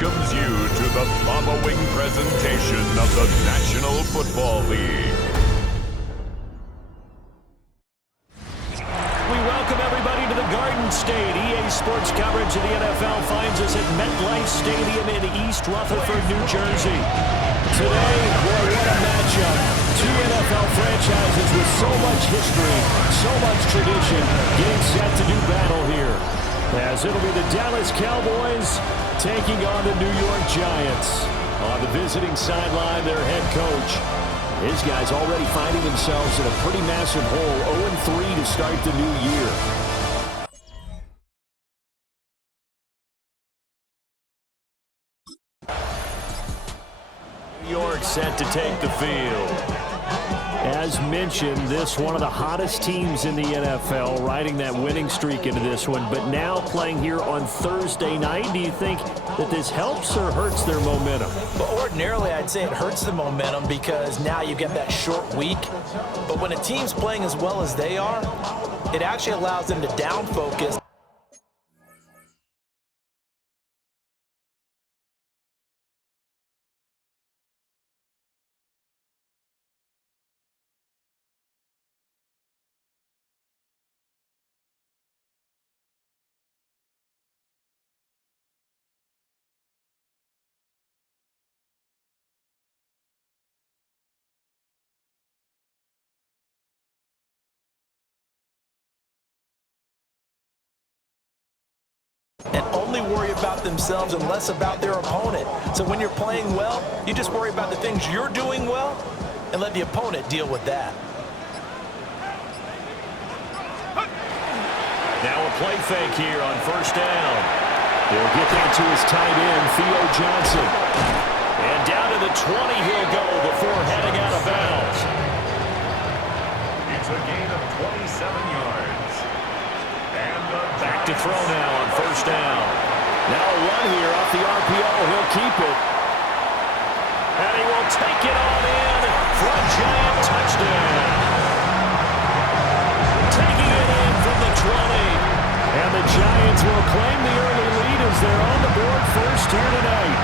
welcomes you to the following presentation of the National Football League. We welcome everybody to the Garden State. EA Sports coverage of the NFL finds us at MetLife Stadium in East Rutherford, New Jersey. Today, boy, what a matchup. Two NFL franchises with so much history, so much tradition, getting set to do battle here. As it'll be the Dallas Cowboys taking on the New York Giants. On the visiting sideline, their head coach. His guys already finding themselves in a pretty massive hole, 0-3 to start the new year. New York set to take the field. As mentioned, this one of the hottest teams in the NFL, riding that winning streak into this one, but now playing here on Thursday night. Do you think that this helps or hurts their momentum? Well, ordinarily, I'd say it hurts the momentum because now you get that short week. But when a team's playing as well as they are, it actually allows them to down focus. And only worry about themselves and less about their opponent. So when you're playing well, you just worry about the things you're doing well and let the opponent deal with that. Now a play fake here on first down. He'll get that to his tight end, Theo Johnson. And down to the 20 he'll go before heading out of bounds. It's a gain of 27 yards. Back to throw now on first down. Now a run here off the RPO. He'll keep it. And he will take it on in for a Giant touchdown. Taking it in from the 20. And the Giants will claim the early lead as they're on the board first here tonight.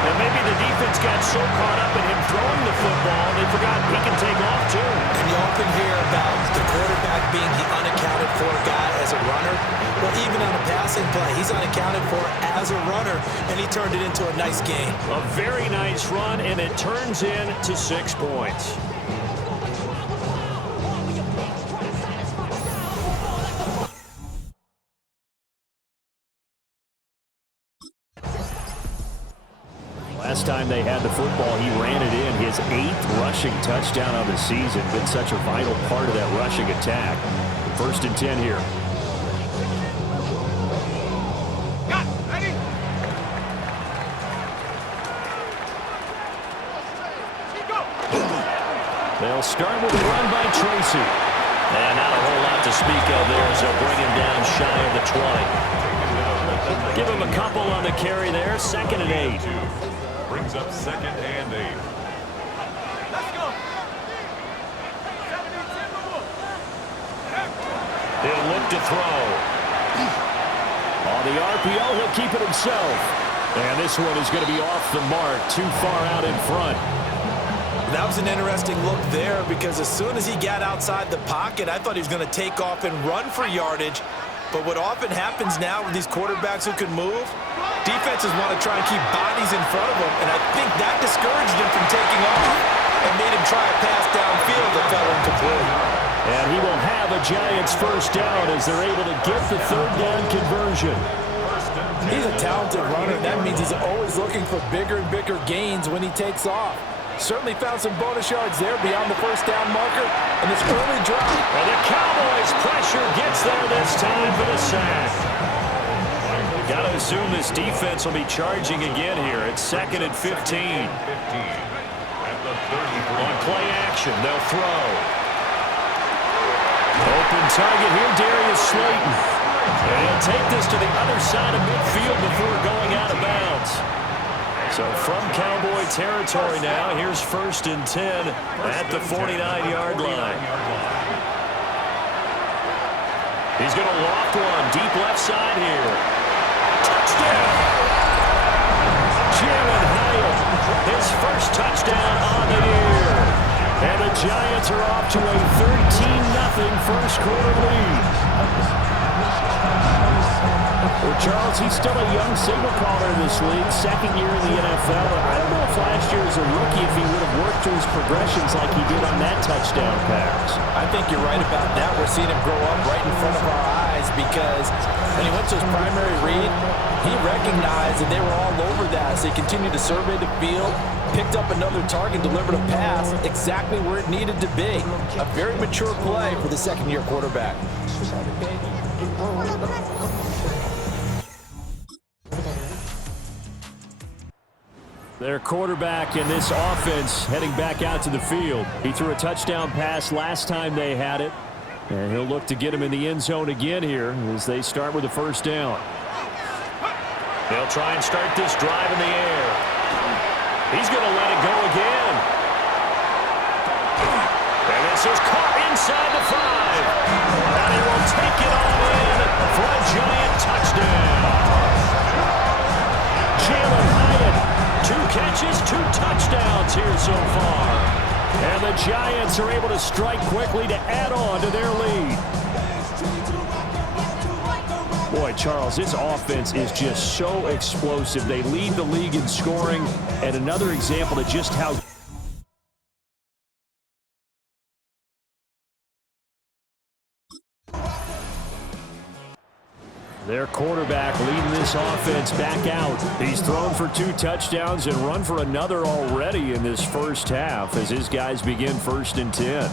And maybe the defense got so caught up in him throwing the football, they forgot he can take off too. And you often hear about the quarterback being the unaccounted for guy as a runner. Well, even on a passing play, he's unaccounted for as a runner, and he turned it into a nice game. A very nice run, and it turns into 6 points. Last time they had the football, he ran it in. His 8th rushing touchdown of the season. Been such a vital part of that rushing attack. 1st and 10 here. Ready? They'll start with a run by Tracy. And not a whole lot to speak of there as they'll bring him down shy of the 20. Give him a couple on the carry there. 2nd and 8. Brings up 2nd and 8. Let's go. He'll look to throw. On the RPO, he'll keep it himself. And this one is going to be off the mark, too far out in front. That was an interesting look there because as soon as he got outside the pocket, I thought he was going to take off and run for yardage. But what often happens now with these quarterbacks who can move, defenses want to try and keep bodies in front of them, and I think that discouraged him from taking off and made him try a pass downfield that fell incomplete. And he will have a Giants first down as they're able to get the 3rd down conversion. He's a talented runner. That means he's always looking for bigger and bigger gains when he takes off. Certainly found some bonus yards there beyond the first down marker in this early drive. Well, the Cowboys' pressure gets there this time for the sack. Got to assume this defense will be charging again here. It's 2nd and 15. On play action, they'll throw. Open target here, Darius Slayton. And he'll take this to the other side of midfield before going out of bounds. So from Cowboy territory now, here's 1st and 10 at the 49-yard line. He's going to loft one deep left side here. Touchdown! Jalen Hyatt, his first touchdown on the year. And the Giants are off to a 13-0 first quarter lead. Well, Charles, he's still a young signal caller in this league, second year in the NFL. I don't know if last year as a rookie if he would have worked through his progressions like he did on that touchdown pass. I think you're right about that. We're seeing him grow up right in front of our eyes because when he went to his primary read, he recognized that they were all over that. So he continued to survey the field, picked up another target, delivered a pass exactly where it needed to be. A very mature play for the second-year quarterback. Their quarterback in this offense heading back out to the field. He threw a touchdown pass last time they had it. And he'll look to get him in the end zone again here as they start with a first down. They'll try and start this drive in the air. He's going to let it go again. And this is caught inside the 5. And he will take it all in for a Giant touchdown. Jalen Hyatt, 2 catches, 2 touchdowns here so far. And the Giants are able to strike quickly to add on to their lead. Boy, Charles, this offense is just so explosive. They lead the league in scoring, and another example of just how their quarterback leading this offense back out. He's thrown for 2 touchdowns and run for another already in this first half as his guys begin 1st and 10.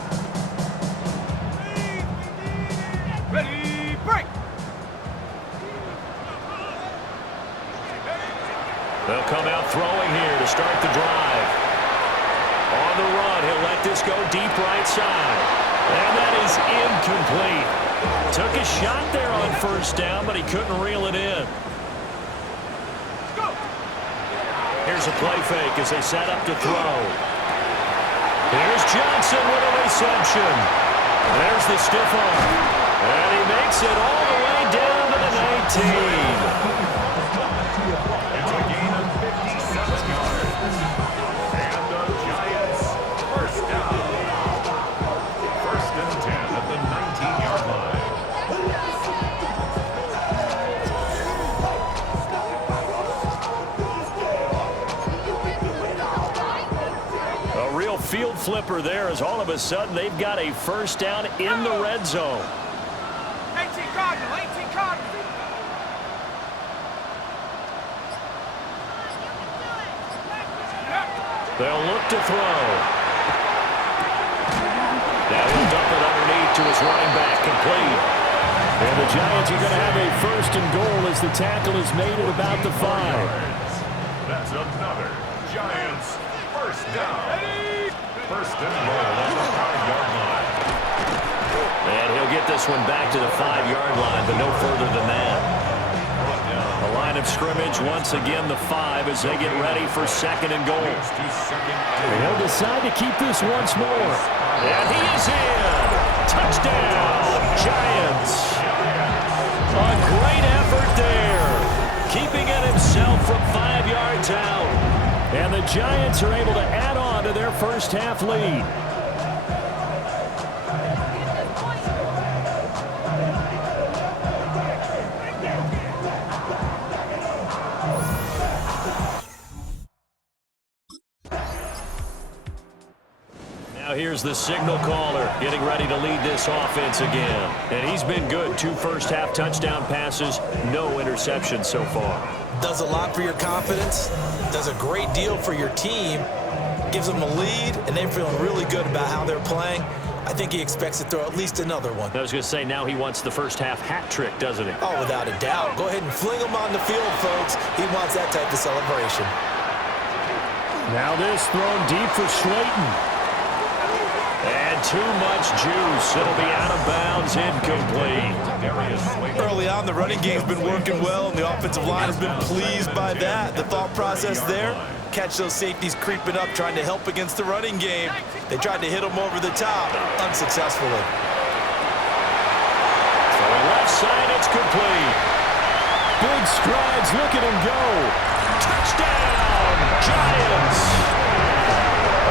Ready, break. They'll come out throwing here to start the drive. On the run, he'll let this go deep right side. And that is incomplete. Took a shot there on first down, but he couldn't reel it in. Go. Here's a play fake as they set up to throw. Here's Johnson with a reception. There's the stiff arm. And he makes it all the way down to the 19. It's a gain of 57 yards. And the Giants first down. 1st and 10 at the 19-yard line. A real field flipper there as all of a sudden they've got a first down in the red zone. 18 Cardinal, 18 Cardinal. They'll look to throw. Now he'll dump it underneath to his running back, complete. And the Giants are going to have a 1st and goal as the tackle is made at about the 5. That's another Giants first down. 1st and goal on the 5-yard line. And he'll get this one back to the 5-yard line, but no further than that. The line of scrimmage, once again, the 5 as they get ready for 2nd and goal. They'll decide to keep this once more. And he is in. Touchdown, Giants. A great effort there. Keeping it himself from 5 yards out. And the Giants are able to add on to their first half lead. Now here's the signal caller getting ready to lead this offense again. And he's been good. 2 first-half touchdown passes, no interceptions so far. Does a lot for your confidence, does a great deal for your team, gives them a lead, and they're feeling really good about how they're playing. I think he expects to throw at least another one. I was going to say, now he wants the first-half hat trick, doesn't he? Oh, without a doubt. Go ahead and fling him on the field, folks. He wants that type of celebration. Now this thrown deep for Slayton. And too much juice. It'll be out of bounds, incomplete. Early on, the running game's been working well, and the offensive line has been pleased by that. The thought process there, catch those safeties creeping up, trying to help against the running game. They tried to hit them over the top, unsuccessfully. So left side, it's complete. Big strides, look at him go. Touchdown, Giants.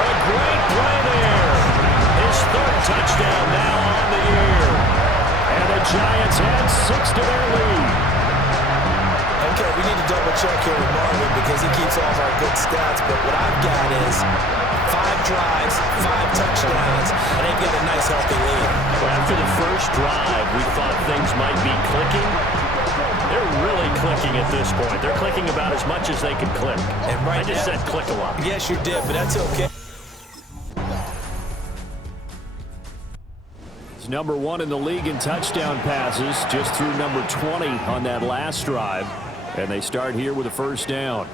A great play there. His third touchdown now on the year. And the Giants add 6 to their lead. Okay, we need to double-check here with Marvin because he keeps all of our good stats, but what I've got is 5 drives, 5 touchdowns, and they've got a nice, healthy lead. Well, after the first drive, we thought things might be clicking. They're really clicking at this point. They're clicking about as much as they can click. And right I just said click a lot. Yes, you did, but that's okay. He's number 1 in the league in touchdown passes, just threw number 20 on that last drive. And they start here with a first down.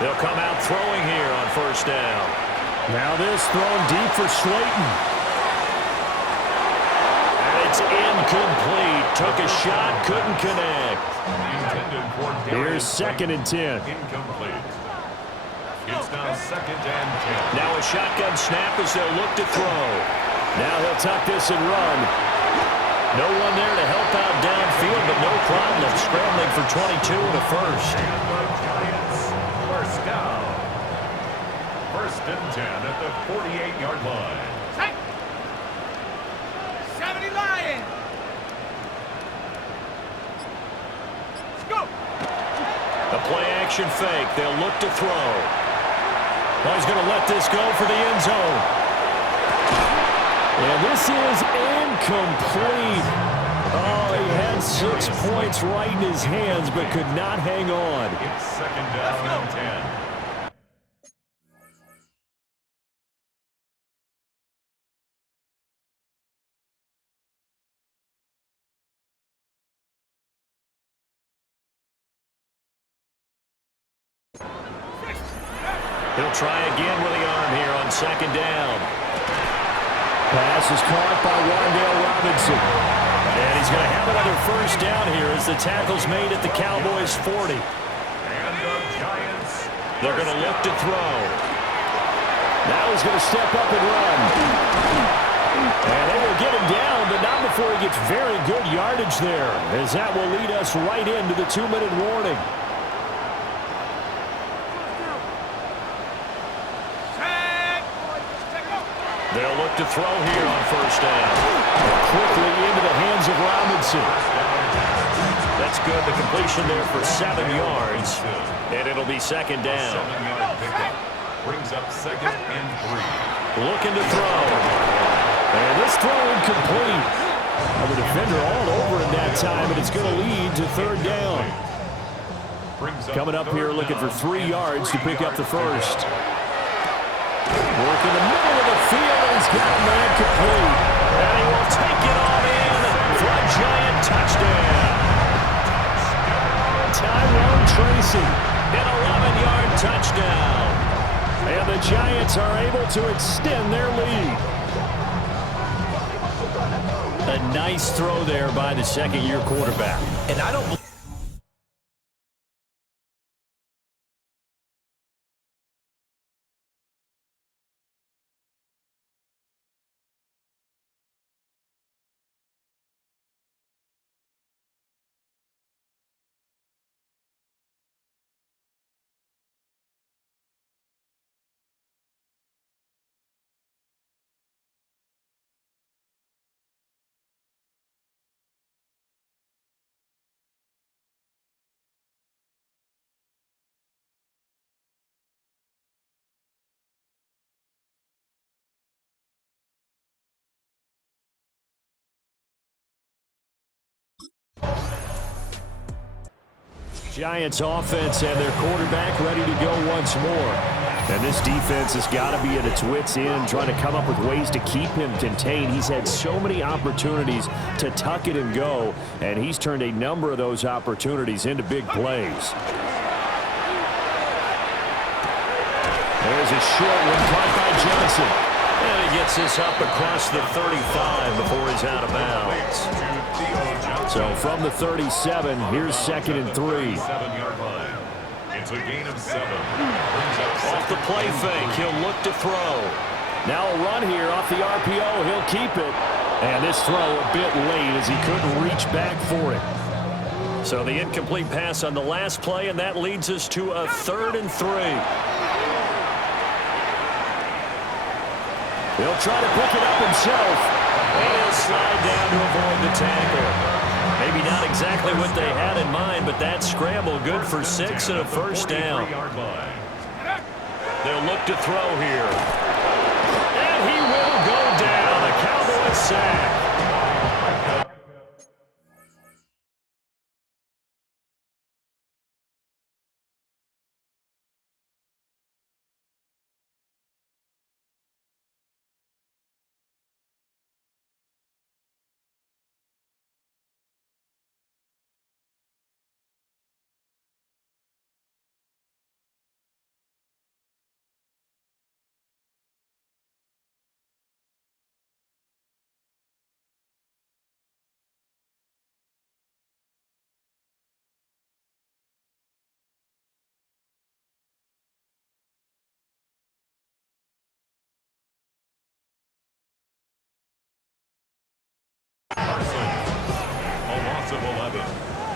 They'll come out throwing here on first down. Now this thrown deep for Slayton. And it's incomplete. Took a shot, couldn't connect. Here's 2nd and 10. Incomplete. It's now 2nd and 10. Now a shotgun snap as they'll look to throw. Now he'll tuck this and run. No one there to help out downfield, but no problem scrambling for 22 and a first. First down. 1st and 10 at the 48-yard line. 70 Lions. Let's go. The play-action fake. They'll look to throw. Well, he's going to let this go for the end zone. And this is incomplete. Oh, he had 6 points right in his hands, but could not hang on. It's 2nd down and 10. He'll try again with the arm here on 2nd down. Pass is caught by Wandale Robinson. And he's going to have another first down here as the tackle's made at the Cowboys' 40. And the Giants. They're going to look to throw. Now he's going to step up and run. And they will get him down, but not before he gets very good yardage there, as that will lead us right into the 2-minute warning. They'll look to throw here on first down. Quickly into the hands of Robinson. That's good. The completion there for 7 yards. And it'll be 2nd down. 7-yard pickup. Brings up 2nd and 3. Looking to throw. And this throw incomplete. Well, the defender all over him that time, and it's going to lead to 3rd down. Coming up here looking for 3 yards to pick up the first. Work in the middle of the field, and he's got a man complete. And he will take it on in for a Giant touchdown. Tyrone Tracy, an 11-yard touchdown. And the Giants are able to extend their lead. A nice throw there by the 2nd-year quarterback. And I don't Giants offense and their quarterback ready to go once more. And this defense has got to be at its wits' end, trying to come up with ways to keep him contained. He's had so many opportunities to tuck it and go, and he's turned a number of those opportunities into big plays. There's a short one caught by Johnson. And he gets this up across the 35 before he's out of bounds. So from the 37, here's 2nd and 3. 7-yard line. It's a gain of 7. Brings up Off the play fake, he'll look to throw. Now a run here off the RPO. He'll keep it. And this throw a bit late as he couldn't reach back for it. So the incomplete pass on the last play, and that leads us to a 3rd and 3. He'll try to pick it up himself. And he'll slide down to avoid the tackle. Maybe not exactly what they had in mind, but that scramble good for 6 and a first down. They'll look to throw here. And he will go down. A Cowboys sack. A loss of 11.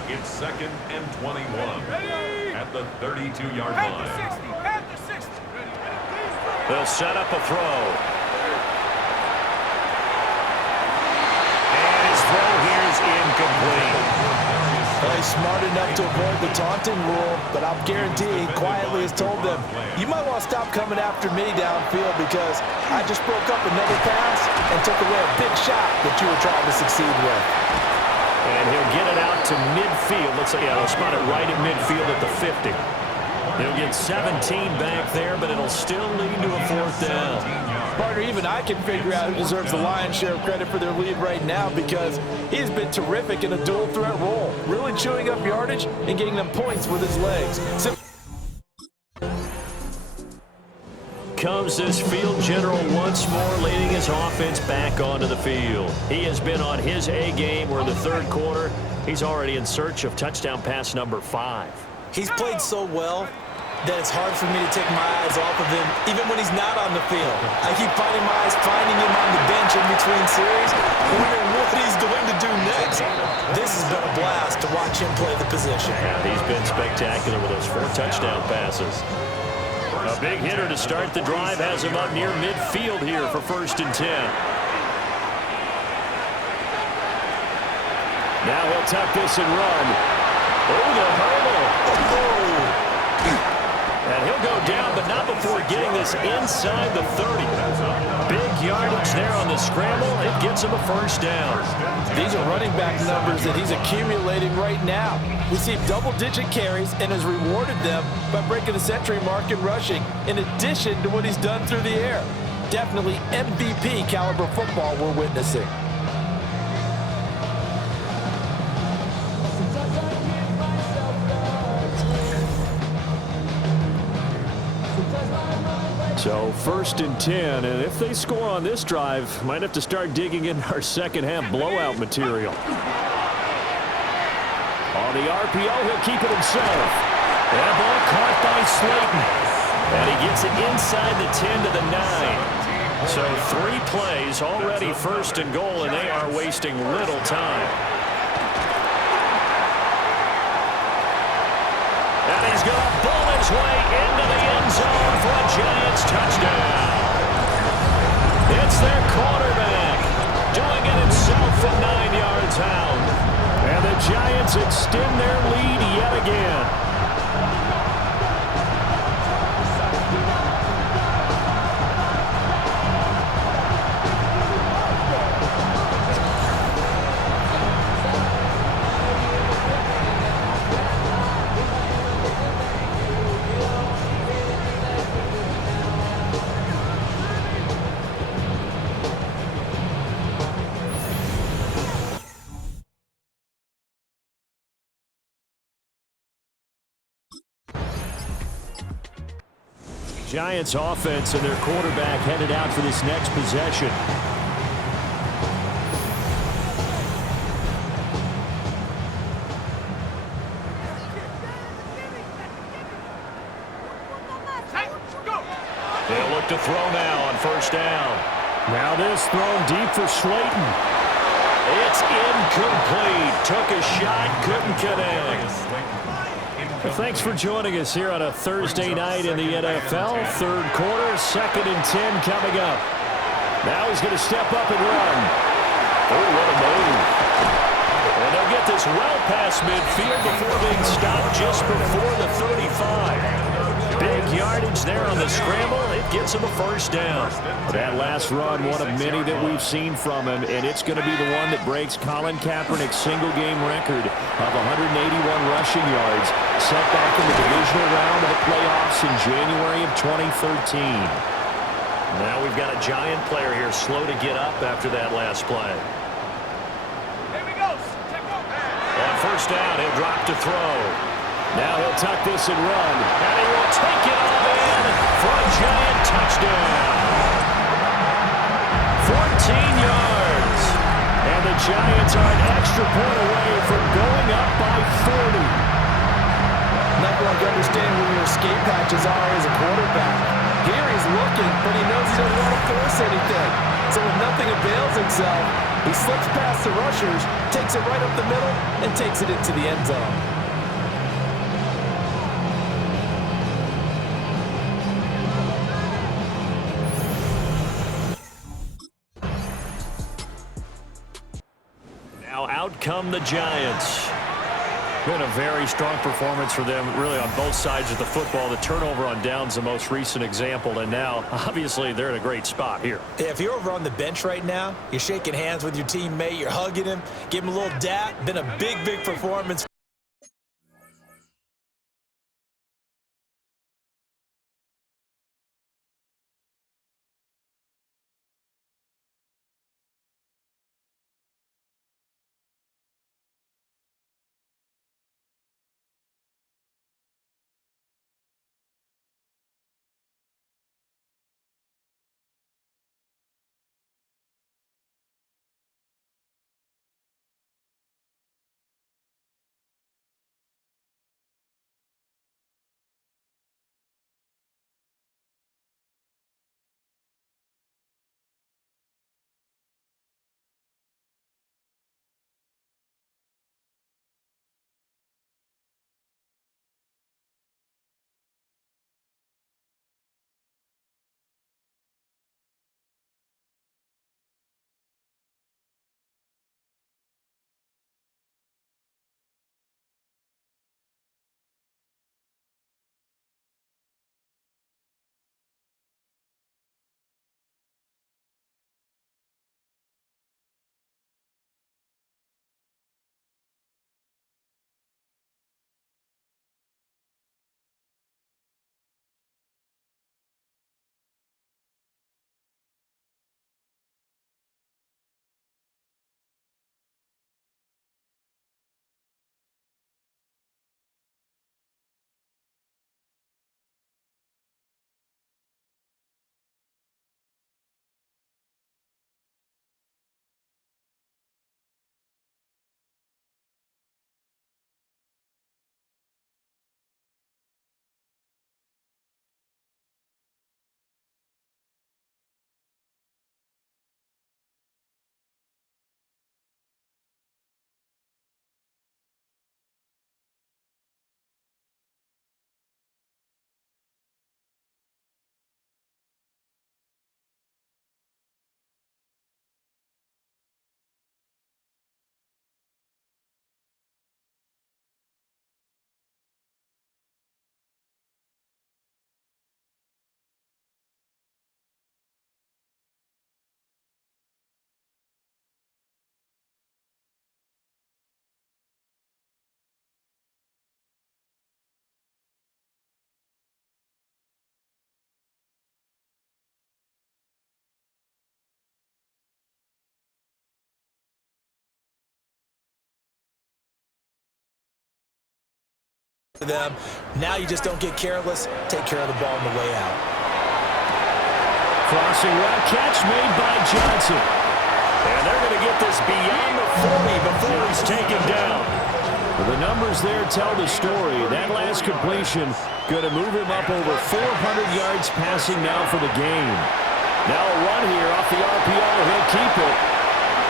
It's 2nd and 21 at the 32-yard line. They'll set up a throw. And his throw here is incomplete. Well, he's smart enough to avoid the taunting rule, but I'll guarantee he quietly has told them, you might want to stop coming after me downfield because I just broke up another pass and took away a big shot that you were trying to succeed with. And he'll get it out to midfield. Looks like, yeah, they'll spot it right at midfield at the 50. He'll get 17 back there, but it'll still lead to a 4th down. Partner, even I can figure out who deserves the lion's share of credit for their lead right now because he's been terrific in a dual threat role, really chewing up yardage and getting them points with his legs. Comes this field general once more, leading his offense back onto the field. He has been on his A game. We're in the 3rd quarter. He's already in search of touchdown pass number 5. He's played so well that it's hard for me to take my eyes off of him, even when he's not on the field. I keep finding my eyes finding him on the bench in between series, wondering what he's going to do next. This has been a blast to watch him play the position. Yeah, he's been spectacular with those 4 touchdown passes. A big hitter to start the drive has him up near midfield here for 1st and 10. Now he'll tuck this and run. Oh, the hurdle. Oh. And he'll go down, but not before getting this inside the 30. Big yardage there on the scramble. It gets him a 1st down. These are running back numbers that he's accumulating right now. Received double-digit carries and has rewarded them by breaking the century mark in rushing, in addition to what he's done through the air. Definitely MVP caliber football we're witnessing. So 1st and 10, and if they score on this drive, might have to start digging in our second-half blowout material. On the RPO, he'll keep it himself. That ball caught by Slayton. And he gets it inside the 10 to the 9. So 3 plays, already 1st and goal, and they are wasting little time. And he's going to bull his way into the end zone for a Giants touchdown. It's their quarterback doing it himself from 9 yards out. And the Giants extend their lead yet again. Giants offense and their quarterback headed out for this next possession. They'll look to throw now on first down. Now this thrown deep for Slayton. It's incomplete. Took a shot, couldn't connect. Well, thanks for joining us here on a Thursday night in the NFL. Third quarter, 2nd and 10 coming up. Now he's going to step up and run. Oh, what a move. And they'll get this well past midfield before being stopped just before the 35. Big yardage there on the scramble. It gets him a first down. That last run, one of many that we've seen from him, and it's going to be the one that breaks Colin Kaepernick's single-game record of 181 rushing yards, set back in the divisional round of the playoffs in January of 2013. Now we've got a giant player here, slow to get up after that last play. Here we go. On first down, he'll drop to throw. Now he'll tuck this and run, and he will take it all in for a giant touchdown. 14 yards, and the Giants are an extra point away from going up by 40. Nothing like understanding where your escape patches are as a quarterback. Here he's looking, but he knows he doesn't want to force anything. So when nothing avails himself, he slips past the rushers, takes it right up the middle, and takes it into the end zone. Out come the Giants. Been a very strong performance for them, really, on both sides of the football. The turnover on downs, the most recent example, and now, obviously, they're in a great spot here. Yeah, if you're over on the bench right now, you're shaking hands with your teammate, you're hugging him, give him a little dap. Been a big, big performance. Them. Now you just don't get careless. Take care of the ball on the way out. Crossing route catch made by Johnson. And they're going to get this beyond the 40 before he's taken down. The numbers there tell the story. That last completion going to move him up over 400 yards passing now for the game. Now a run here off the RPO. He'll keep it.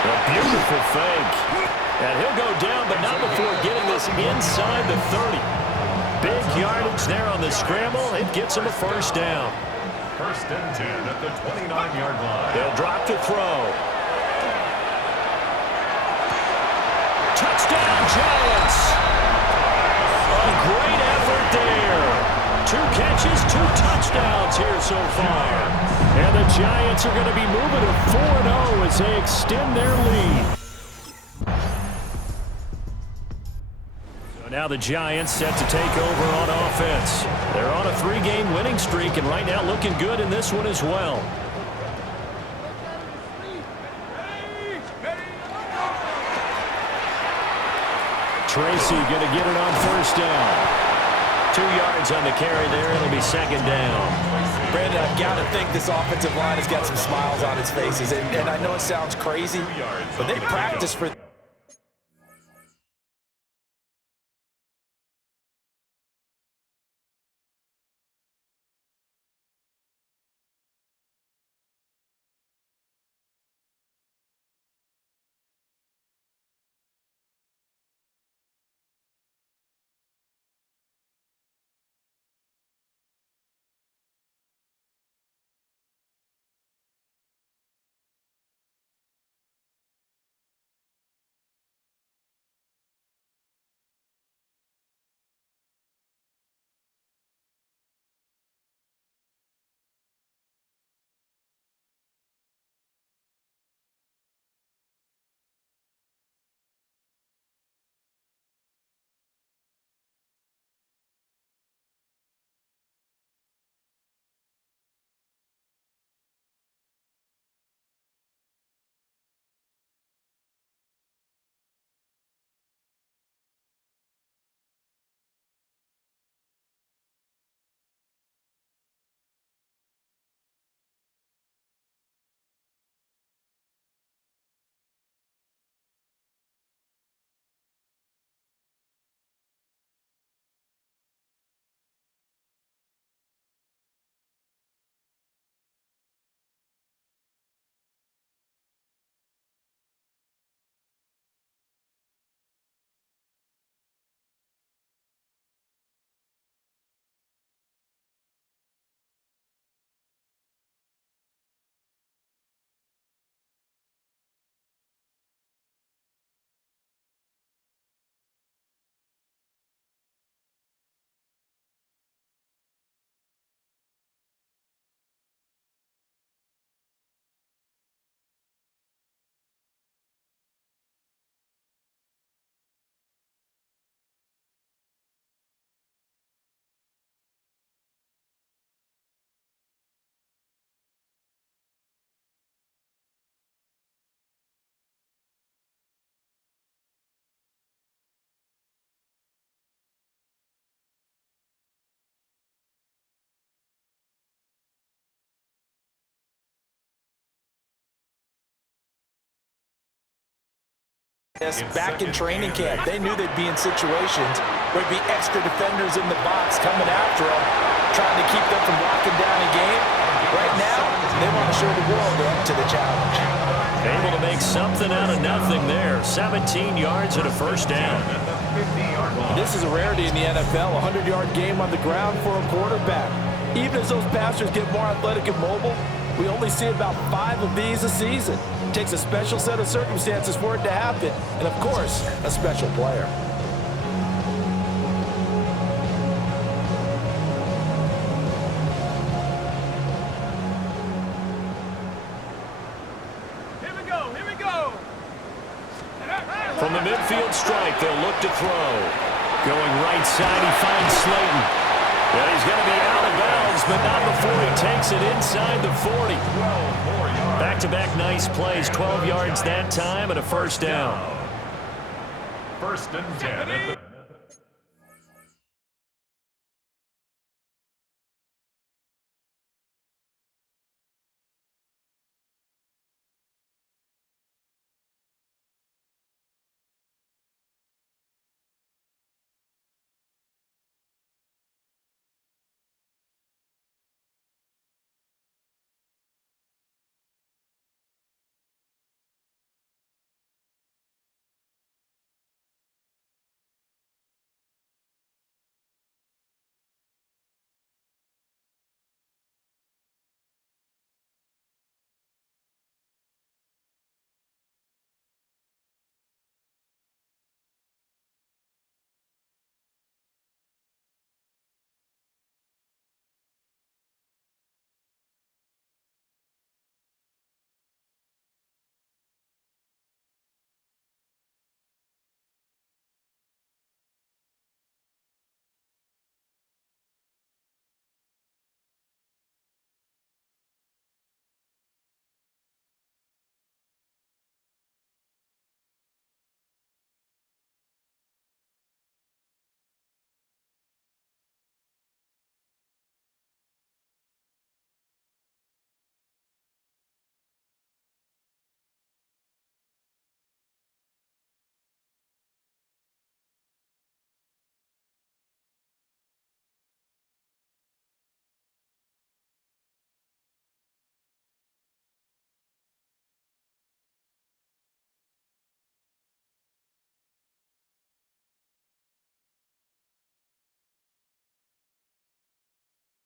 A beautiful fake. And he'll go down, but not before getting this inside the 30. Big yardage there on the scramble. It gets him a first down. First and 10 at the 29-yard line. They'll drop to throw. Touchdown, Giants. A great effort there. 2 catches, 2 touchdowns here so far. And the Giants are going to be moving to 4-0 as they extend their lead. So now the Giants set to take over on offense. They're on a 3-game winning streak and right now looking good in this one as well. Tracy going to get it on first down. 2 yards on the carry there. It'll be second down. Brandon, I've got to think this offensive line has got some smiles on its faces. And I know it sounds crazy, but they practice for... Back in training camp, they knew they'd be in situations where there'd be extra defenders in the box coming after them, trying to keep them from locking down a game. Right now, they want to show the world they're up to the challenge. Able to make something out of nothing there. 17 yards and a first down. This is a rarity in the NFL, a 100-yard game on the ground for a quarterback. Even as those passers get more athletic and mobile, we only see about 5 of these a season. It takes a special set of circumstances for it to happen, and of course, a special player. Here we go. From the midfield strike, they'll look to throw. Going right side, he finds Slayton. And he's going to be out of bounds, but not before he takes it inside the 40. Back-to-back nice plays, 12 yards that time and a first down. First and 10 at the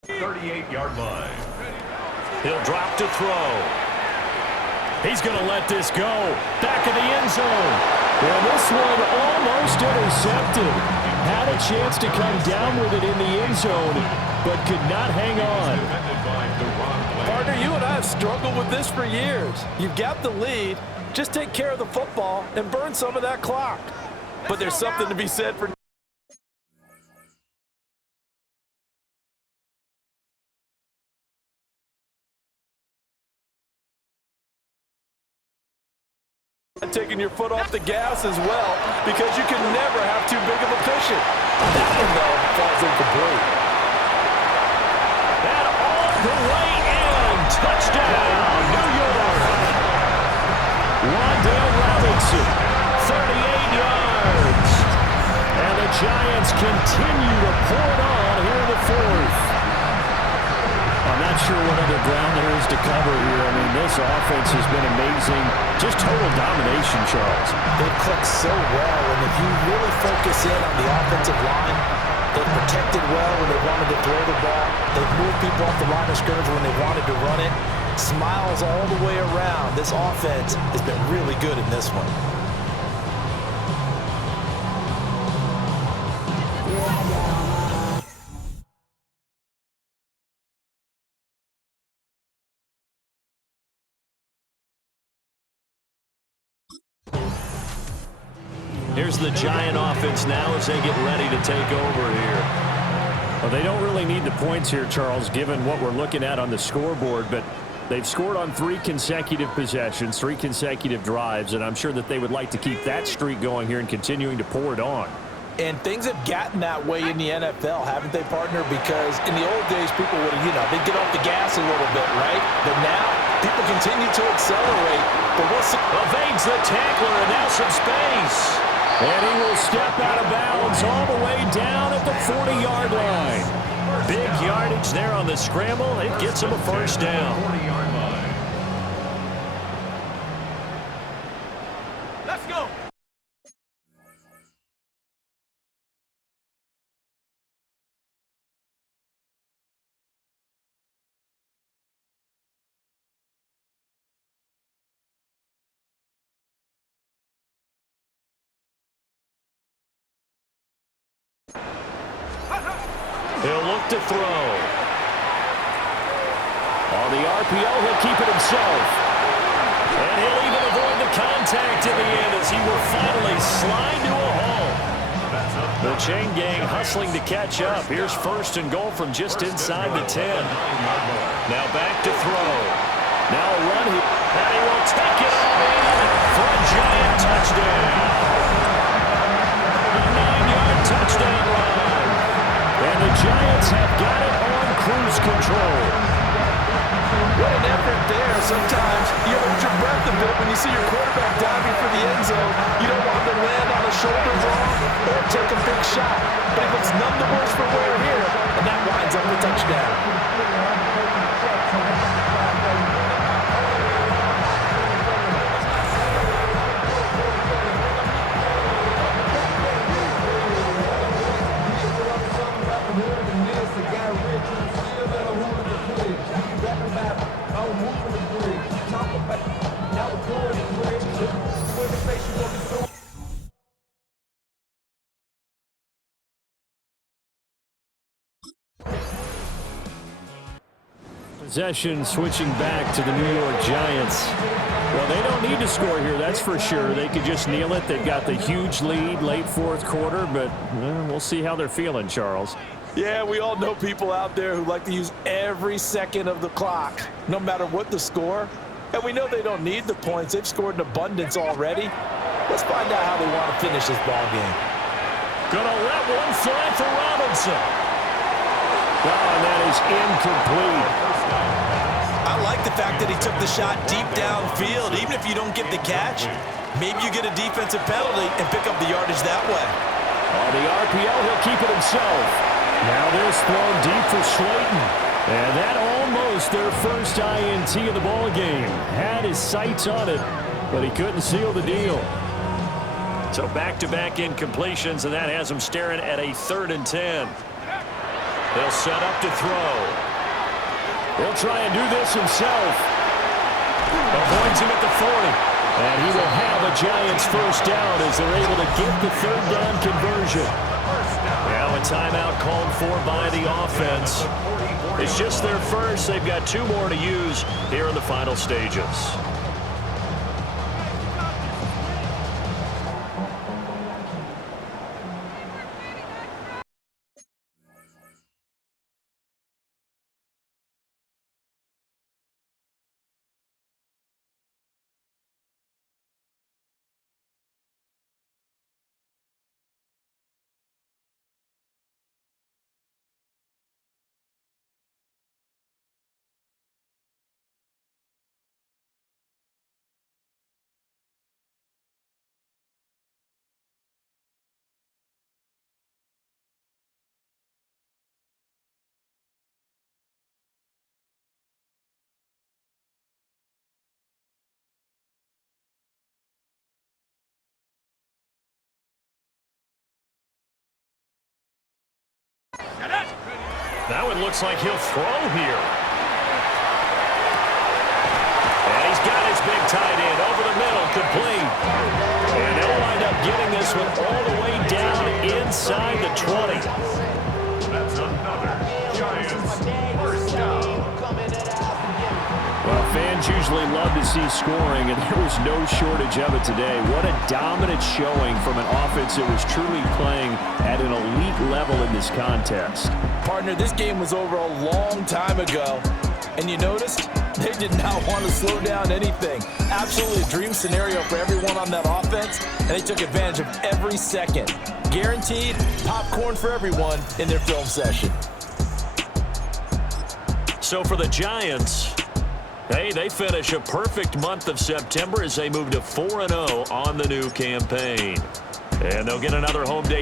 38-yard line. He'll drop to throw. He's going to let this go. Back of the end zone. And this one almost intercepted. Had a chance to come down with it in the end zone, but could not hang on. Partner, you and I have struggled with this for years. You've got the lead. Just take care of the football and burn some of that clock. But there's something to be said for taking your foot off the gas as well, because you can never have too big of a cushion. That one, though, falls incomplete. And all the way in. Touchdown, New York. Wandale Robinson, 38 yards. And the Giants continue to pour it on here in the fourth. I'm not sure what other ground there is to cover here. I mean, this offense has been amazing. Just total domination, Charles. They've clicked so well, and if you really focus in on the offensive line, they've protected well when they wanted to throw the ball. They've moved people off the line of scrimmage when they wanted to run it. Smiles all the way around. This offense has been really good in this one. Here's the Giant offense now as they get ready to take over here. Well, they don't really need the points here, Charles, given what we're looking at on the scoreboard, but they've scored on 3 consecutive possessions, 3 consecutive drives, and I'm sure that they would like to keep that streak going here and continuing to pour it on. And things have gotten that way in the NFL, haven't they, partner? Because in the old days, people would, they'd get off the gas a little bit, right? But now, people continue to accelerate. But we'll see. Evades the tackler, and now some space. And he will step out of bounds all the way down at the 40-yard line. Big yardage there on the scramble. It gets him a first down. 40-yard line. Let's go. He'll look to throw. On the RPO, he'll keep it himself. And he'll even avoid the contact in the end as he will finally slide to a halt. The chain gang hustling to catch up. Here's first and goal from just inside the 10. Now back to throw. Now a run here. And he will take it all in for a Giant touchdown. A 9-yard touchdown run. And the Giants have got it on cruise control. What an effort there. Sometimes you hold your breath a bit when you see your quarterback diving for the end zone. You don't want him to land on a shoulder wrong or take a big shot. But he looks none the worse for wear here, and that winds up the touchdown. Possession switching back to the New York Giants. Well, they don't need to score here, that's for sure. They could just kneel it. They've got the huge lead late fourth quarter, but we'll see how they're feeling, Charles. Yeah, we all know people out there who like to use every second of the clock, no matter what the score. And we know they don't need the points. They've scored in abundance already. Let's find out how they want to finish this ball game. Gonna let one fly for Robinson. Oh, and that is incomplete. I like the fact that he took the shot deep downfield. Even if you don't get the catch, maybe you get a defensive penalty and pick up the yardage that way. On the RPO, he'll keep it himself. Now this thrown deep for Slayton. And that almost their first INT of the ball game. Had his sights on it, but he couldn't seal the deal. So back-to-back incompletions, and that has him staring at a 3rd and 10. He'll set up to throw. He'll try and do this himself. Avoids him at the 40. And he will have a Giants first down as they're able to get the third down conversion. Now a timeout called for by the offense. It's just their first. They've got 2 more to use here in the final stages. Now it looks like he'll throw here. And he's got his big tight end over the middle, complete. And they'll wind up getting this one all the way down inside the 20. That's another Giants first down. Well, fans usually love to see scoring, and there was no shortage of it today. What a dominant showing from an offense that was truly playing at an elite level in this contest. Partner, this game was over a long time ago, and you noticed they did not want to slow down anything. Absolutely a dream scenario for everyone on that offense, and they took advantage of every second. Guaranteed popcorn for everyone in their film session. So for the Giants, hey, they finish a perfect month of September as they move to 4-0 on the new campaign. And they'll get another home day